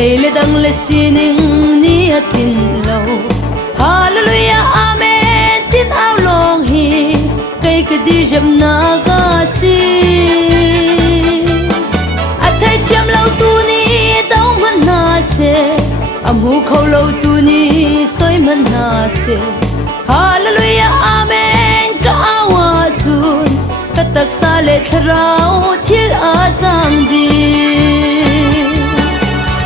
le dang le sining ni atin lo hallelujah amen tin ao long hi kai ka di jam na ga si athai cham lo tu ni tau man na se amu khâu lo tu ni soi man na se hallelujah amen ka awa chun ka tak sa le thrau thil a sang di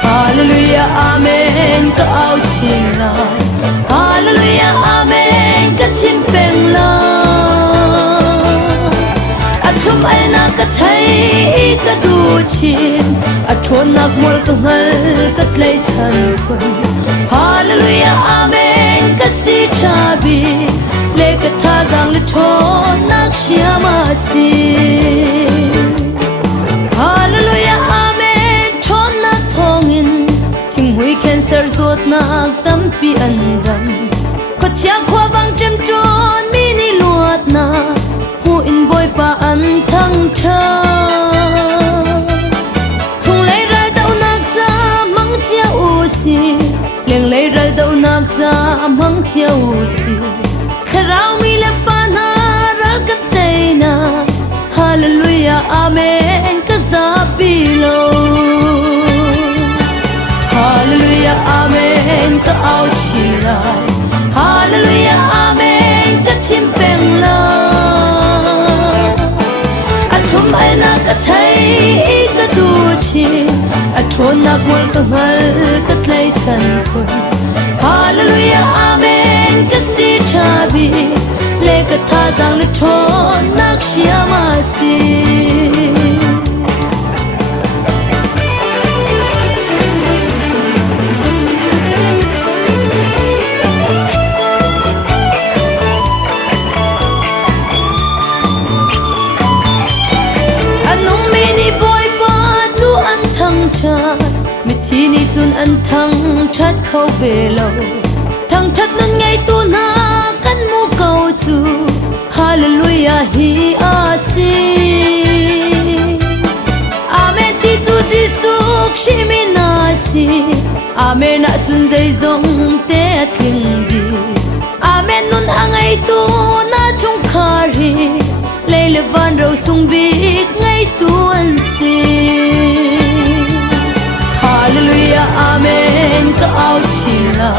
hallelujah amen ka au chin la hallelujah amen ka chim peng la athum ai na ka thai ka du chin athon nak mol ka ngal ka tlai chan kun hallelujah amen ka si chabi le ka tha dang le thon nak shiama si hallelujah amen thon nak thongin thing hui cancer zot nak tam pi andam ko chia khwa bang chem tron mi ni luat na hu in boy pa an thang tha chung lai rai dau nak cha mang chia u si leng lai rai dau nak cha mang chia u si kharau mi le fa na ral ka tai na hallelujah amen ka za pi lo hallelujah amen ka au chi lai hallelujah amen ka chim peng la athum ai na ka thai ka du chi athon nak mol ka hal ka tlai chan kun hallelujah amen ka si chabi le ka tha dang le thon nak shiama si mi thi ni chun an thang that khâu về lâu thang that nan ngay tu na kan mu câu chu hallelujah hi a si amen ti chu jisu khi mi na si amen a chun dei zong te thing di amen nun angai tu na chung khari leile van ro sung bi ngay tu an si hallelujah amen ka au chi la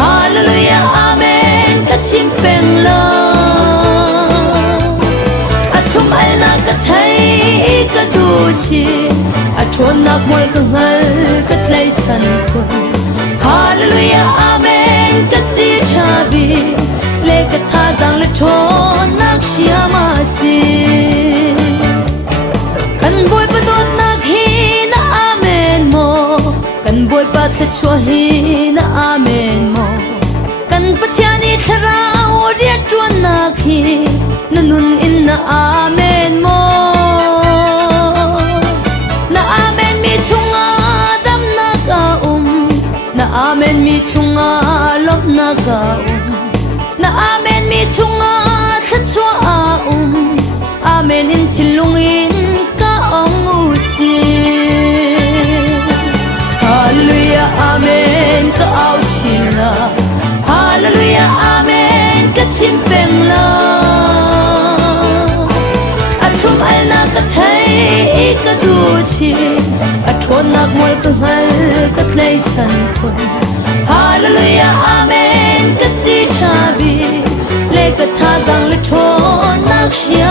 hallelujah amen ka chim peng la athum ai na ka thai ka du chi athon nak mol ka ngal ka tlai chan kun hallelujah amen ka si chabi le ka tha dang le thon nak shiama si kan boy pa dot nak hi na amen mo kan boy pa the chua hi na amen mo kan pathiani tharau ria tuan nak hi na nun in na amen mo na amen mi chunga dam na ka na amen mi chunga lop na ka na amen mi chunga the chua a amen in thilung in ka ong u si hallelujah amen ka au chi la hallelujah amen ka chim peng la athum ai na ka thai ka du chi athon nak mol ka hal ka tlai chan kun hallelujah amen ka si chabi le ka tha dang le thon nak shi